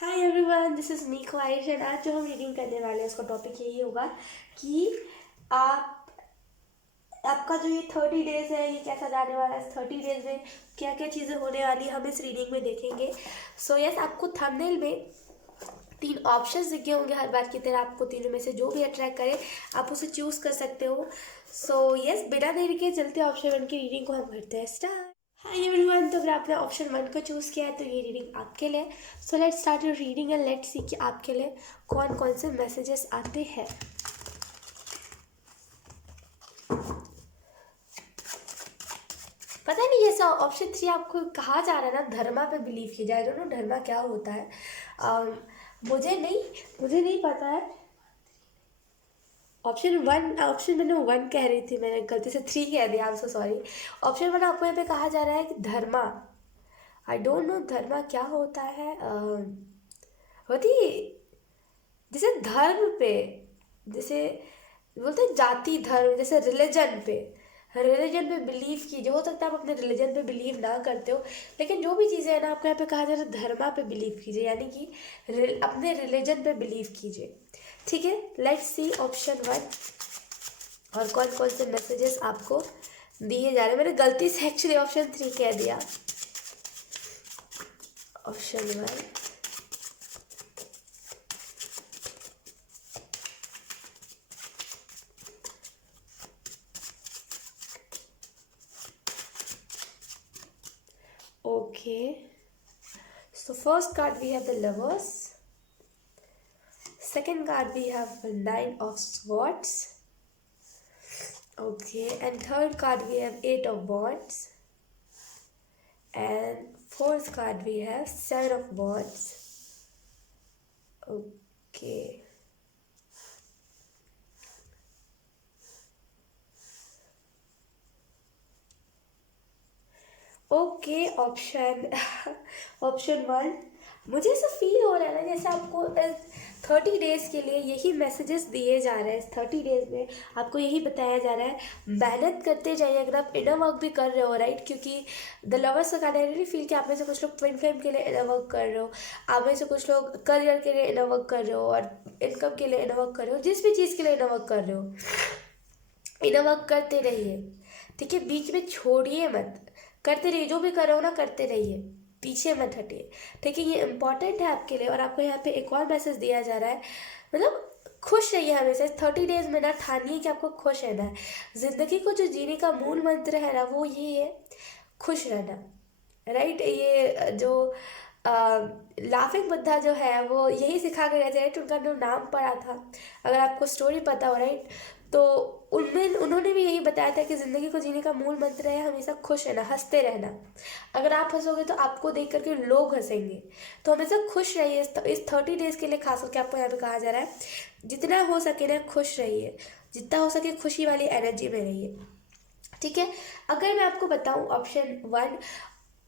Hi everyone, this is me ख्वाहिश and आज जो हम रीडिंग करने वाले हैं उसका टॉपिक यही होगा कि आप आपका जो ये 30 डेज है ये कैसा जाने वाला है। 30 डेज में क्या क्या चीज़ें होने वाली हम इस रीडिंग में देखेंगे। सो यस, आपको थंबनेल में तीन ऑप्शंस दिखे होंगे। हर बार की तरह आपको तीनों में से जो भी अट्रैक्ट करे आप उसे चूज़ कर सकते हो। सो यस, बिना देरी के चलते ऑप्शन 1 की रीडिंग को हम करते हैं स्टार्ट। हाय एवरीवन, तो अगर आपने ऑप्शन 1 को चूज़ किया है तो ये रीडिंग आपके लिए। So let's start your reading and let's see कि आपके लिए कौन कौन से मैसेजेस आते हैं। पता नहीं, जैसा ऑप्शन 3 आपको कहा जा रहा है ना, धर्मा पे बिलीव किया जाए। डोंट नो धर्मा क्या होता है। अम, मुझे नहीं पता है। ऑप्शन मैंने 1 कह रही थी, मैंने गलती से 3 कह दिया। I am so sorry. Option 1 आपको यहाँ पे कहा जा रहा है कि धर्मा। आई डोंट नो धर्मा क्या होता है। होती जैसे धर्म पे, जैसे बोलते हैं जाति धर्म, जैसे रिलीजन पे बिलीव कीजिए। हो सकता है आप अपने रिलीजन पे बिलीव ना करते हो, लेकिन जो भी चीज़ें हैं ना, आपको यहाँ पे कहा जा रहा है धर्मा पे बिलीव कीजिए, यानी कि अपने रिलीजन पे बिलीव कीजिए। ठीक है, लेट्स सी ऑप्शन 1 और कौन कौन से मैसेजेस आपको दिए जा रहे हैं। मैंने गलती से एक्चुअली ऑप्शन 3 कह दिया। Option 1। Okay. So first card we have the lovers. Second card we have the 9 of swords. Okay, and third card we have 8 of wands. And fourth card we have 7 of wands. Okay. Okay, option 1। मुझे ऐसा feel हो रहा है ना, जैसे आपको 30 days के लिए यही मैसेजेस दिए जा रहे हैं। इस 30 डेज में आपको यही बताया जा रहा है, मेहनत करते जाइए। अगर आप इनर वर्क भी कर रहे हो, राइट, क्योंकि द लवर्स का कार्ड आई रियली फील कि आप में से कुछ लोग ट्विन फ्लेम के लिए इनर वर्क कर रहे हो, आप में से कुछ लोग करियर के लिए इनर वर्क कर रहे हो और इनकम के लिए इनर वर्क कर रहे हो। जिस भी चीज़ के लिए इनर वर्क कर रहे हो, इनर वर्क करते रहिए। ठीक है, बीच में छोड़िए मत, करते रहिए। जो भी कर रहे हो ना, करते रहिए, पीछे मत हटिए। ठीक है, ये इंपॉर्टेंट है आपके लिए। और आपको यहाँ पे एक और मैसेज दिया जा रहा है, मतलब खुश रहिए हमेशा। 30 डेज में ना ठानिए कि आपको खुश रहना है। जिंदगी को जो जीने का मूल मंत्र है ना, वो ये है, खुश रहना। राइट, ये जो लाफिंग बुद्धा जो है वो यही सिखा कर गए थे, राइट। उनका जो नाम पड़ा था, अगर आपको स्टोरी पता हो, राइट, तो उनमें उन्होंने भी यही बताया था कि ज़िंदगी को जीने का मूल मंत्र है हमेशा खुश रहना, हंसते रहना। अगर आप हंसोगे तो आपको देख करके लोग हंसेंगे। तो हमेशा खुश रहिए। इस 30 डेज के लिए खास करके आपको यहाँ पे कहा जा रहा है, जितना हो सके ना खुश रहिए, जितना हो सके खुशी वाली एनर्जी में रहिए। ठीक है, अगर मैं आपको बताऊं ऑप्शन 1,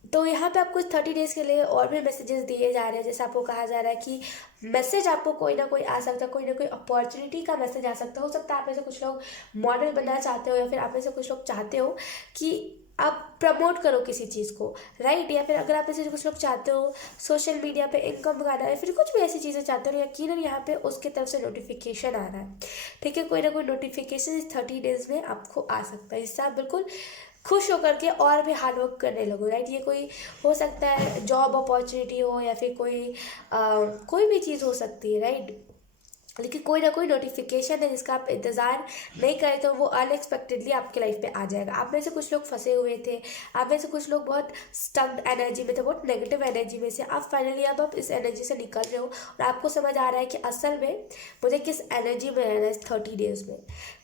तो यहाँ पे आपको 30 डेज के लिए और भी मैसेजेस दिए जा रहे हैं। जैसे आपको कहा जा रहा है कि मैसेज आपको कोई ना कोई आ सकता है, कोई ना कोई अपॉर्चुनिटी का मैसेज आ सकता है। हो सकता है आप में से कुछ लोग मॉडल बनना चाहते हो, या फिर आप में से कुछ लोग चाहते हो कि आप प्रमोट करो किसी चीज़ को, राइट। या फिर अगर आप में से कुछ लोग चाहते हो सोशल मीडिया पे इनकम बनाना, या फिर कुछ भी ऐसी चीज़ें चाहते हो, यकीनन यहाँ पे उसके तरफ से नोटिफिकेशन आ रहा है। ठीक है, कोई ना कोई नोटिफिकेशन इस 30 डेज में आपको आ सकता है, जिससे आप बिल्कुल खुश होकर के और भी हार्ड वर्क करने लगो, राइट। ये कोई हो सकता है जॉब अपॉर्चुनिटी हो, या फिर कोई भी चीज़ हो सकती है, राइट। लेकिन कोई ना कोई नोटिफिकेशन है जिसका आप इंतज़ार नहीं करें, तो वो अनएक्सपेक्टेडली आपके लाइफ पे आ जाएगा। आप में से कुछ लोग फंसे हुए थे, आप में से कुछ लोग बहुत स्टक्ड एनर्जी में थे, बहुत नेगेटिव एनर्जी में से आप फाइनली अब आप इस एनर्जी से निकल रहे हो, और आपको समझ आ रहा है कि असल में मुझे किस एनर्जी में रहना है इस 30 डेज में।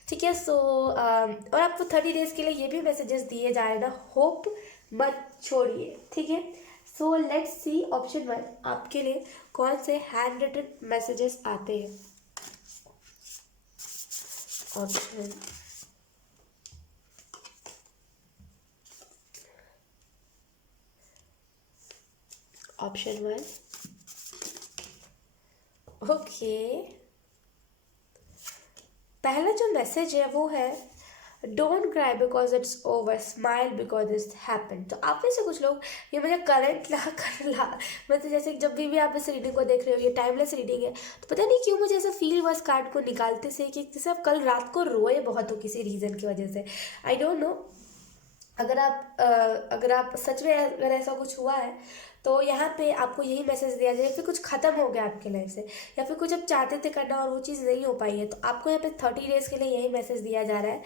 ठीक है, सो और आपको 30 डेज के लिए ये भी मैसेजेस दिए जा रहे हैं ना, होप मत छोड़िए। ठीक है, सो लेट्स सी ऑप्शन 1 आपके लिए कौन से हैंड रिटन मैसेजेस आते हैं। Option option 1। ओके, पहला जो मैसेज है वो है don't cry because it's over, smile because it's happen. तो आप में से कुछ लोग ये मुझे करंट ला कर ला मतलब जैसे जब भी आप इस रीडिंग को देख रहे हो, ये टाइमलेस रीडिंग है, तो पता नहीं क्यों मुझे ऐसा फील हुआ इस कार्ड को निकालते से कि जैसे आप कल रात को रोए बहुत हो किसी रीज़न की वजह से। आई डोंट नो, अगर आप सच में अगर ऐसा कुछ हुआ है तो यहाँ पे आपको यही मैसेज दिया जाए, फिर कुछ ख़त्म हो गया आपके लाइफ से, या फिर कुछ आप चाहते थे करना और वो चीज़ नहीं हो पाई है, तो आपको यहाँ पे 30 डेज़ के लिए यही मैसेज दिया जा रहा है।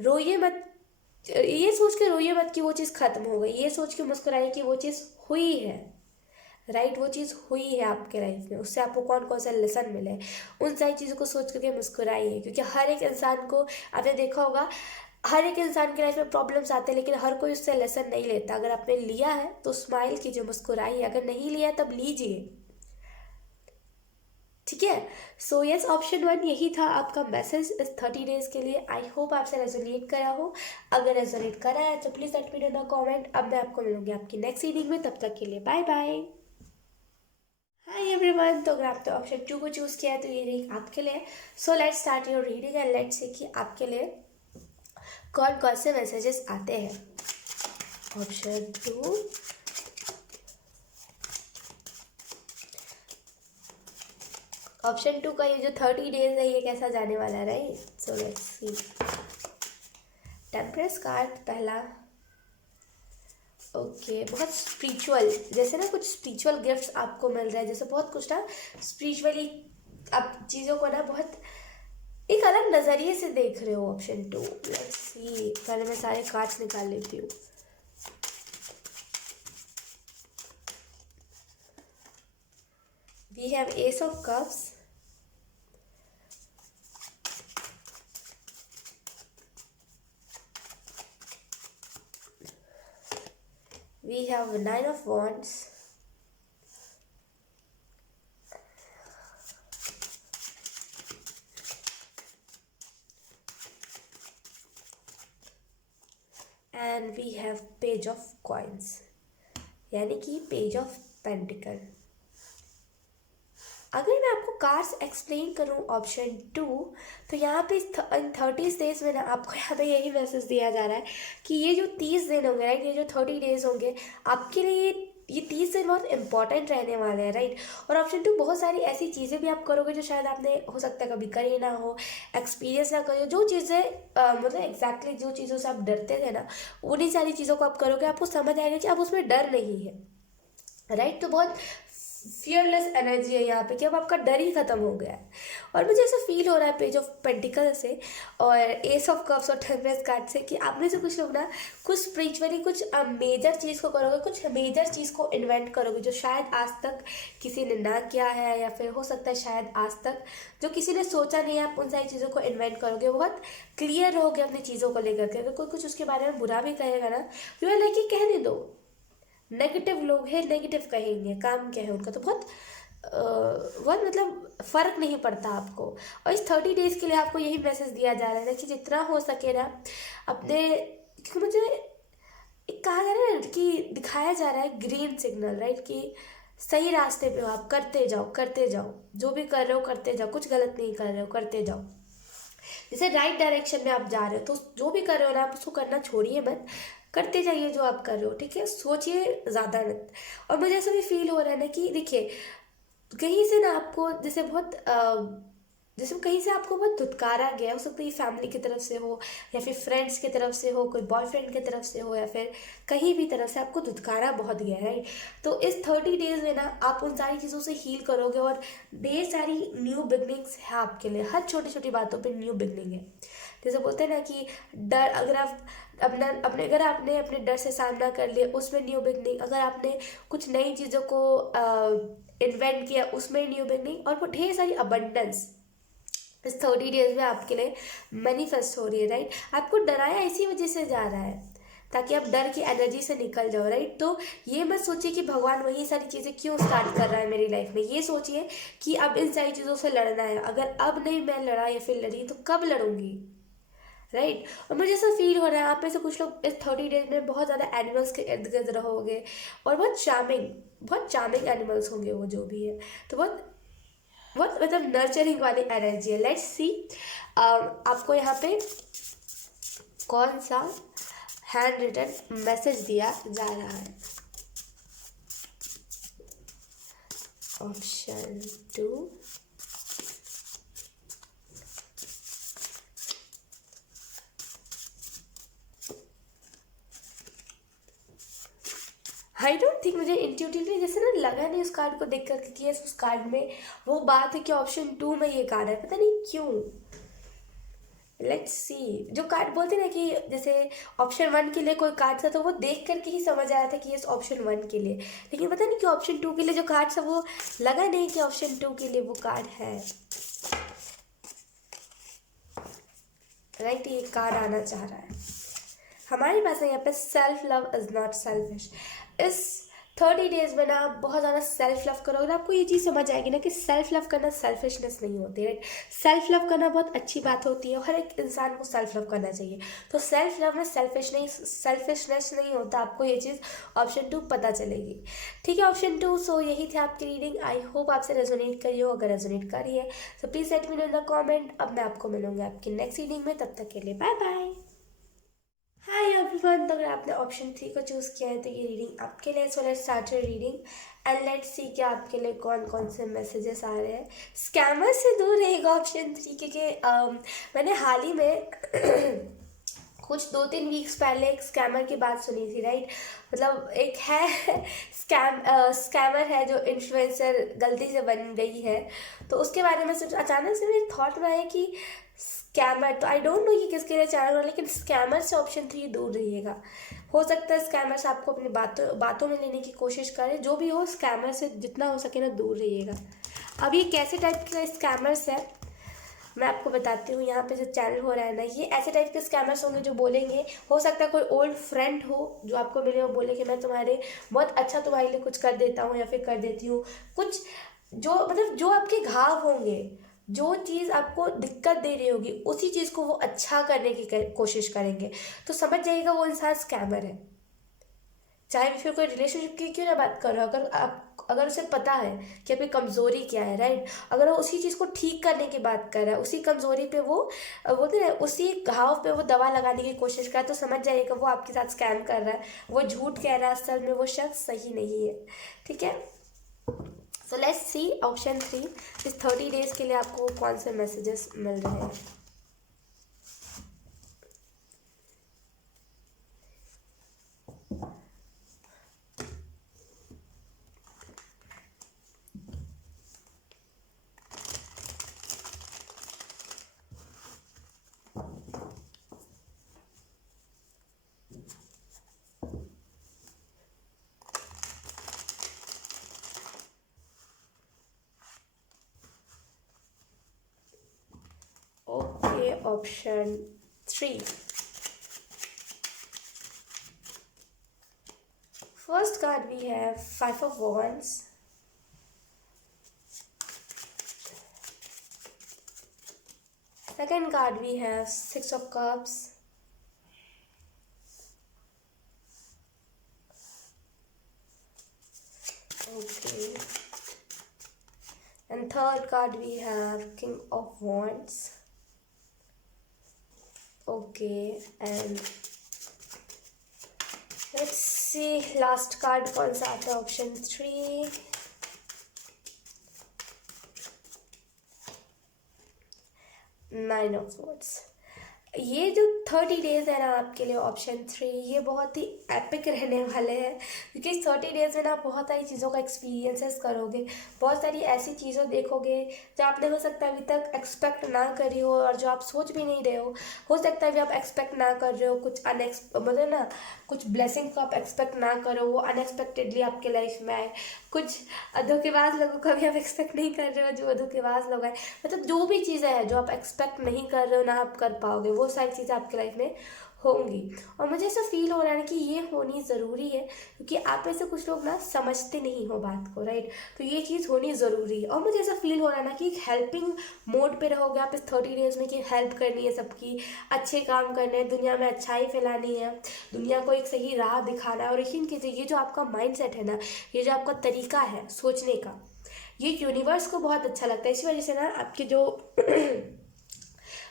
रोइए मत, ये सोच के रोइए मत कि वो चीज़ ख़त्म हो गई, ये सोच के मुस्कुराइए कि वो चीज़ हुई है, राइट। वो चीज़ हुई है आपके लाइफ में, उससे आपको कौन कौन सा लेसन मिले, उन सारी चीज़ों को सोच करके मुस्कुराइए। क्योंकि हर एक इंसान को, आपने देखा होगा, हर एक इंसान की लाइफ में प्रॉब्लम्स आते हैं, लेकिन हर कोई उससे लेसन नहीं लेता। अगर आपने लिया है तो स्माइल कीजिए, मुस्कुराइए, अगर नहीं लिया तब लीजिए, ठीक है। सो यस, ऑप्शन 1 यही था आपका मैसेज इस 30 डेज के लिए। आई होप आपसे रेजोनेट करा हो। अगर रेजोनेट करा है तो please let me know in the comment. अब मैं आपको मिलूंगी आपकी नेक्स्ट रीडिंग में, तब तक के लिए बाय बाय। हाय एवरीवन, तो अगर आपने ऑप्शन 2 को चूज़ किया है तो ये रीडिंग आपके लिए। So let's start your reading and let's see कि आपके लिए कौन कौन से मैसेजेस आते हैं। ऑप्शन 2, ऑप्शन 2 का ये जो 30 डेज है ये कैसा जाने वाला है, right. So let's see. Temperance card पहला, ओके, बहुत स्पिरिचुअल, जैसे ना कुछ स्पिरिचुअल गिफ्ट्स आपको मिल रहा है, जैसे बहुत कुछ ना स्पिरिचुअली आप चीज़ों को ना बहुत एक अलग नज़रिए से देख रहे हो। ऑप्शन 2, लेट्स सी, पहले मैं सारे कार्ड्स निकाल लेती हूँ। We have ace of cups, we have 9 of wands, and we have page of coins, यानी कि पेज ऑफ पेंटिकल। अगर मैं आपको कार्ड्स एक्सप्लेन करूं ऑप्शन 2, तो यहाँ पे इन 30 डेज में ना आपको यहाँ पे यही मैसेज दिया जा रहा है कि ये जो 30 दिन होंगे, राइट, ये जो 30 डेज होंगे आपके लिए, ये 30 दिन बहुत इंपॉर्टेंट रहने वाले हैं, राइट। और ऑप्शन 2, बहुत सारी ऐसी चीज़ें भी आप करोगे जो शायद आपने हो सकता है कभी करी ना हो, एक्सपीरियंस ना करो, जो चीज़ें मतलब एग्जैक्टली जो चीज़ों से आप डरते थे ना, उन्हीं सारी चीज़ों को आप करोगे, आपको समझ आएगा कि अब उसमें डर नहीं है, राइट। तो बहुत फियरलेस एनर्जी है यहाँ पे कि अब आपका डर ही खत्म हो गया है। और मुझे ऐसा फील हो रहा है पेज ऑफ पेंटिकल से और एस ऑफ कप्स और टेम्परेंस कार्ड से कि आप में से कुछ लोग ना कुछ स्पिरिचुअली कुछ मेजर चीज़ को करोगे, कुछ मेजर चीज़ को इन्वेंट करोगे जो शायद आज तक किसी ने ना किया है, या फिर हो सकता है शायद आज तक जो किसी ने सोचा नहीं है, आप उन सारी चीज़ों को इन्वेंट करोगे। बहुत क्लियर रहोगे अपनी चीज़ों को लेकर के। अगर कोई कुछ उसके बारे में बुरा भी कहेगा ना, यू आर लाइक कि कहने दो, नेगेटिव लोग हैं, नेगेटिव कहेंगे, काम क्या है उनका, तो बहुत मतलब फ़र्क नहीं पड़ता आपको। और इस 30 डेज़ के लिए आपको यही मैसेज दिया जा रहा है कि जितना हो सके ना अपने, क्योंकि मुझे एक कहा जा रहा है कि दिखाया जा रहा है ग्रीन सिग्नल, राइट, कि सही रास्ते पे हो आप, करते जाओ करते जाओ, जो भी कर रहे हो करते जाओ, कुछ गलत नहीं कर रहे हो, करते जाओ। जैसे राइट डायरेक्शन में आप जा रहे हो तो जो भी कर रहे हो ना आप उसको करना छोड़िए मत, करते जाइए जो आप कर रहे हो, ठीक है। सोचिए ज़्यादा मत। और मुझे ऐसा भी फील हो रहा है ना कि देखिए कहीं से ना आपको जैसे जैसे कहीं से आपको बहुत धुतकारा गया, हो सकता है ये फैमिली की तरफ से हो, या फिर फ्रेंड्स की तरफ से हो, कोई बॉयफ्रेंड की तरफ से हो, या फिर कहीं भी तरफ से आपको धुतकारा बहुत गया है, राइट। तो इस 30 डेज़ में ना आप उन सारी चीज़ों से हील करोगे और ढेर सारी न्यू बिगनिंग्स है आपके लिए। हर छोटी छोटी बातों पे न्यू बिगनिंग है। जैसे बोलते हैं ना कि डर, अगर आप अगर आपने अपने डर से सामना कर लिया उसमें न्यू बिगनिंग, अगर आपने कुछ नई चीज़ों को इन्वेंट किया उसमें न्यू बिगनिंग, और वो ढेर सारी अबंडेंस इस 30 डेज में आपके लिए मैनिफेस्ट हो रही है, राइट। आपको डराया इसी वजह से जा रहा है ताकि आप डर की एनर्जी से निकल जाओ, राइट। तो ये मत सोचिए कि भगवान वही सारी चीज़ें क्यों स्टार्ट कर रहा है मेरी लाइफ में, ये सोचिए कि अब इन सारी चीज़ों से लड़ना है। अगर अब नहीं मैं लड़ा या फिर लड़ी तो कब लड़ूंगी, राइट। और मुझे ऐसा फील हो रहा है आप में से कुछ लोग इस 30 डेज में बहुत ज़्यादा एनिमल्स के इर्द गिर्द रहोगे, और बहुत चार्मिंग एनिमल्स होंगे वो जो भी है। तो बहुत मतलब नर्चरिंग वाली एनर्जी है। लेट्स सी, आपको यहाँ पे कौन सा हैंड रिटन मैसेज दिया जा रहा है। ऑप्शन 2, आई डोंट थिंक, मुझे इंट्यूटिवली जैसे ना लगा नहीं उस कार्ड को देख कर कि yes, उस कार्ड में वो बात है कि ऑप्शन 2 में ये कार्ड है, पता नहीं क्यों। लेट्स सी, जो कार्ड बोलते ना कि जैसे ऑप्शन 1 के लिए कोई कार्ड था तो वो देख करके ही समझ आया था कि ये ऑप्शन 1 के लिए, लेकिन पता नहीं कि ऑप्शन 2 के लिए जो कार्ड था वो लगा नहीं कि ऑप्शन 2 के लिए वो कार्ड है। राइट, ये कार्ड आना चाह रहा है हमारे पास है यहाँ पे, self love is not selfish. इस 30 डेज में ना आप बहुत ज़्यादा सेल्फ लव करोगे ना, आपको ये चीज़ समझ आएगी ना कि सेल्फ लव करना सेल्फिशनेस नहीं होती, राइट। सेल्फ लव करना बहुत अच्छी बात होती है, हर एक इंसान को सेल्फ लव करना चाहिए। तो सेल्फ लव में सेल्फिशनेस नहीं होता, आपको ये चीज़ ऑप्शन 2 पता चलेगी। ठीक है, ऑप्शन 2। सो यही थी आपकी रीडिंग। आई होप आपसे रेजोनेट करी हो, अगर रेजोनेट करी है तो please let me know in the comment. अब मैं आपको मिलूंगी आपकी नेक्स्ट रीडिंग में, तब तक के लिए बाय बाय। हाय एवरीवन, तो अगर आपने ऑप्शन 3 को चूज़ किया है तो ये रीडिंग आपके लिए। So let's start your reading and let's see कि आपके लिए कौन कौन से मैसेजेस आ रहे हैं। स्कैमर से दूर रहेगा ऑप्शन 3, क्योंकि मैंने हाल ही में कुछ 2-3 वीक्स पहले एक स्कैमर की बात सुनी थी, राइट। मतलब एक है स्कैमर है जो इन्फ्लुएंसर गलती से बन गई है, तो उसके बारे में अचानक से मेरे थॉट में आया कि स्कैमर, तो आई डोंट नो कि किसके लिए चैनल हो, लेकिन स्कैमर से ऑप्शन 3 दूर रहिएगा। हो सकता है स्कैमर से आपको अपनी बातों में लेने की कोशिश करें, जो भी हो स्कैमर से जितना हो सके ना दूर रहिएगा। अब ये कैसे टाइप के स्कैमर्स है मैं आपको बताती हूँ। यहाँ पे जो चैनल हो रहा है ना, ये ऐसे टाइप के स्कैमर्स होंगे जो बोलेंगे, हो सकता है कोई ओल्ड फ्रेंड हो जो आपको मिले, वो बोले कि मैं बहुत अच्छा तुम्हारे लिए कुछ कर देता हूँ या फिर कर देती हूँ कुछ, जो मतलब जो आपके घाव होंगे, जो चीज़ आपको दिक्कत दे रही होगी उसी चीज़ को वो अच्छा करने की कोशिश करेंगे। तो समझ जाइएगा वो इंसान स्कैमर है। चाहे फिर कोई रिलेशनशिप की क्यों ना बात कर रहा हो, अगर उसे पता है कि आपकी कमज़ोरी क्या है, राइट, अगर वो उसी चीज़ को ठीक करने की बात कर रहा है, उसी कमज़ोरी पे वो बोलते हैं उसी घाव पे वो दवा लगाने की कोशिश कर रहा है, तो समझ जाइएगा वो आपके साथ स्कैम कर रहा है, वो झूठ कह रहा है, असल में वो शख्स सही नहीं है। ठीक है, सो लेट्स सी ऑप्शन 3 इस 30 डेज के लिए आपको कौन से मैसेजेस मिल रहे हैं। Okay, option 3. First card we have 5 of Wands. Second card we have 6 of Cups. Okay. And third card we have King of Wands. Okay, and let's see last card कौन सा आता है, ऑप्शन 3. Nine of Swords. ये जो 30 days है ना आपके लिए ऑप्शन 3, ये बहुत ही एपिक रहने वाले हैं, क्योंकि इस 30 डेज में ना आप बहुत सारी चीज़ों का एक्सपीरियंसेस करोगे, बहुत सारी ऐसी चीज़ें देखोगे जो आपने हो सकता है अभी तक एक्सपेक्ट ना करी हो, और जो आप सोच भी नहीं रहे हो सकता है भी आप एक्सपेक्ट ना कर रहे हो, कुछ मतलब ना कुछ ब्लेसिंग को आप एक्सपेक्ट ना करो, वो अनएक्सपेक्टेडली आपके लाइफ में आए। कुछ धोखेबाज लोगों का भी आप एक्सपेक्ट नहीं कर रहे हो, जो धोखेबाज लोग आए, मतलब जो भी चीज़ें हैं जो आप एक्सपेक्ट नहीं कर रहे हो ना आप कर पाओगे, वो सारी चीज़ें आपके लाइफ में होंगी। और मुझे ऐसा फील हो रहा है कि ये होनी ज़रूरी है, क्योंकि आप में से कुछ लोग ना समझते नहीं हो बात को, राइट, तो ये चीज़ होनी ज़रूरी है। और मुझे ऐसा फील हो रहा है ना कि हेल्पिंग मोड पे रहोगे आप इस 30 डेज में, कि हेल्प करनी है सबकी, अच्छे काम करने हैं, दुनिया में अच्छाई फैलानी है, दुनिया को एक सही राह दिखाना है। और यकीन कीजिए ये जो आपका माइंड सेट है ना, ये जो आपका तरीका है सोचने का, ये यूनिवर्स को बहुत अच्छा लगता है। इसी वजह से ना आपके जो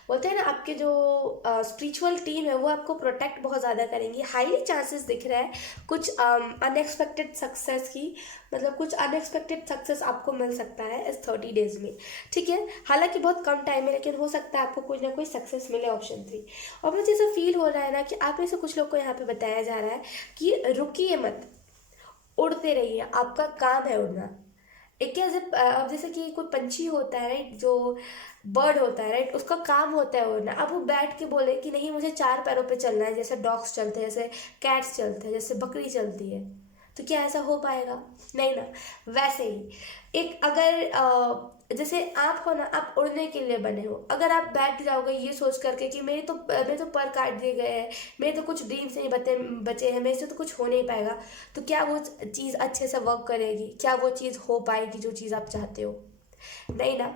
बोलते हैं ना, आपके जो स्पिरिचुअल टीम है वो आपको प्रोटेक्ट बहुत ज़्यादा करेंगी। हाईली चांसेस दिख रहा है कुछ अनएक्सपेक्टेड सक्सेस की, मतलब कुछ अनएक्सपेक्टेड सक्सेस आपको मिल सकता है इस 30 डेज में। ठीक है, हालांकि बहुत कम टाइम है, लेकिन हो सकता है आपको कुछ ना कोई सक्सेस मिले, ऑप्शन 3। और मुझे ऐसा फील हो रहा है ना कि आप में से कुछ लोग को यहाँ पे बताया जा रहा है कि रुकिए मत, उड़ते रहिए, आपका काम है उड़ना। एक क्या, जब अब जैसे कि कोई पंछी होता है राइट, जो बर्ड होता है राइट, उसका काम होता है उड़ना। अब वो बैठ के बोले कि नहीं मुझे 4 पैरों पे चलना है, जैसे डॉग्स चलते हैं, जैसे कैट्स चलते हैं, जैसे बकरी चलती है, तो क्या ऐसा हो पाएगा? नहीं ना। वैसे ही एक अगर जैसे आप हो ना, आप उड़ने के लिए बने हो, अगर आप बैठ जाओगे ये सोच करके कि मेरे तो पर काट दिए गए हैं, मेरे तो कुछ ड्रीम्स नहीं बचे हैं, मेरे से तो कुछ हो नहीं पाएगा, तो क्या वो चीज़ अच्छे से वर्क करेगी? क्या वो चीज़ हो पाएगी जो चीज़ आप चाहते हो? नहीं ना।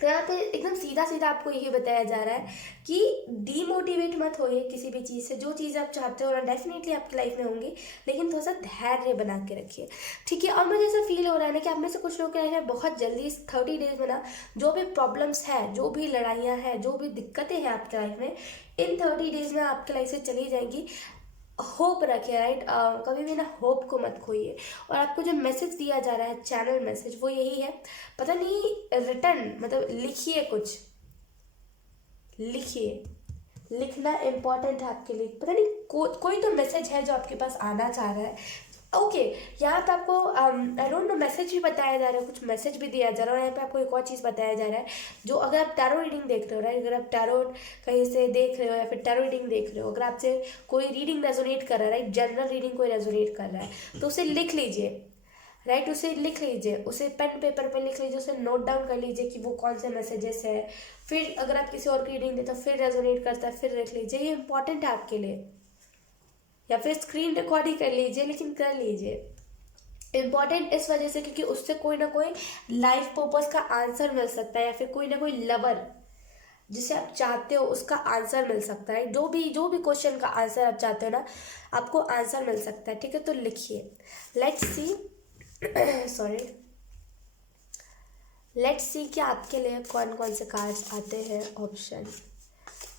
तो यहाँ पे एकदम सीधा सीधा आपको यही बताया जा रहा है कि डीमोटिवेट मत होइए किसी भी चीज़ से। जो चीज़ आप चाहते हो ना डेफिनेटली आपकी लाइफ में होंगी, लेकिन थोड़ा सा धैर्य बना के रखिए। ठीक है, और मुझे ऐसा फील हो रहा है ना कि आप में से कुछ लोग क्या है, बहुत जल्दी इस 30 डेज में ना जो भी प्रॉब्लम्स है, जो भी लड़ाइयाँ हैं, जो भी दिक्कतें हैं आपके लाइफ में, इन 30 डेज में आपके लाइफ से चली जाएंगी। होप रखिए राइट, कभी भी ना होप को मत खोइए। और आपको जो मैसेज दिया जा रहा है, चैनल मैसेज, वो यही है, पता नहीं रिटर्न मतलब लिखिए, कुछ लिखिए, लिखना इम्पॉर्टेंट है आपके लिए। पता नहीं कोई तो मैसेज है जो आपके पास आना चाह रहा है। ओके, यहाँ पे आपको आई डोंट नो मैसेज भी बताया जा रहा है, कुछ मैसेज भी दिया जा रहा है। और यहाँ पे आपको एक और चीज़ बताया जा रहा है, जो अगर आप टैरो रीडिंग देख रहे हो राइट, अगर आप टैरो कहीं से देख रहे हो या फिर टैरो रीडिंग देख रहे हो, अगर आपसे कोई रीडिंग रेजोनेट कर रहा है राइट, जनरल रीडिंग कोई रेजोनेट कर रहा है, तो उसे लिख लीजिए राइट, उसे लिख लीजिए, उसे पेन पेपर पे लिख लीजिए, उसे नोट डाउन कर लीजिए कि वो कौन से मैसेजेस है। फिर अगर आप किसी और की रीडिंग देते हो, फिर रेजोनेट करता है, फिर लिख लीजिए, ये इंपॉर्टेंट है आपके लिए। या फिर स्क्रीन रिकॉर्ड ही कर लीजिए, लेकिन कर लीजिए। इम्पॉर्टेंट इस वजह से क्योंकि उससे कोई ना कोई लाइफ पर्पस का आंसर मिल सकता है, या फिर कोई ना कोई लवर जिसे आप चाहते हो उसका आंसर मिल सकता है। जो भी क्वेश्चन का आंसर आप चाहते हो ना, आपको आंसर मिल सकता है। ठीक है, तो लिखिए। Let's see sorry, let's see कि आपके लिए कौन कौन से कार्ड्स आते हैं। ऑप्शन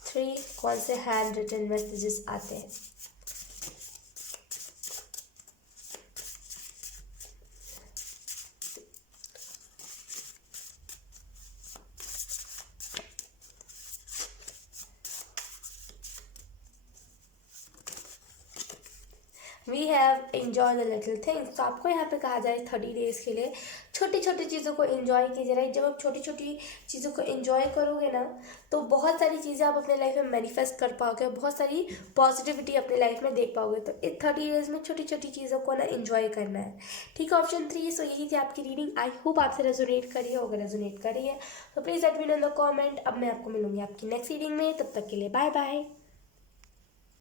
3, कौन से हैंड रिटन मैसेजेस आते हैं। We have enjoy the little things. तो आपको यहाँ पे कहा जाए 30 डेज के लिए छोटी छोटी चीज़ों को एंजॉय कीजिए राइट। जब आप छोटी छोटी चीज़ों को एंजॉय करोगे ना, तो बहुत सारी चीज़ें आप अपने लाइफ में मैनिफेस्ट कर पाओगे, बहुत सारी पॉजिटिविटी अपने लाइफ में देख पाओगे। तो इस 30 डेज में छोटी छोटी चीज़ों को ना एंजॉय करना है। ठीक है, ऑप्शन 3। सो यही थी आपकी रीडिंग। आई होप आपसे रेजोनेट करी है। अगर रेजोनेट करी है तो please let me know in the comment. अब मैं आपको मिलूंगी आपकी नेक्स्ट रीडिंग में, तब तक के लिए बाय बाय।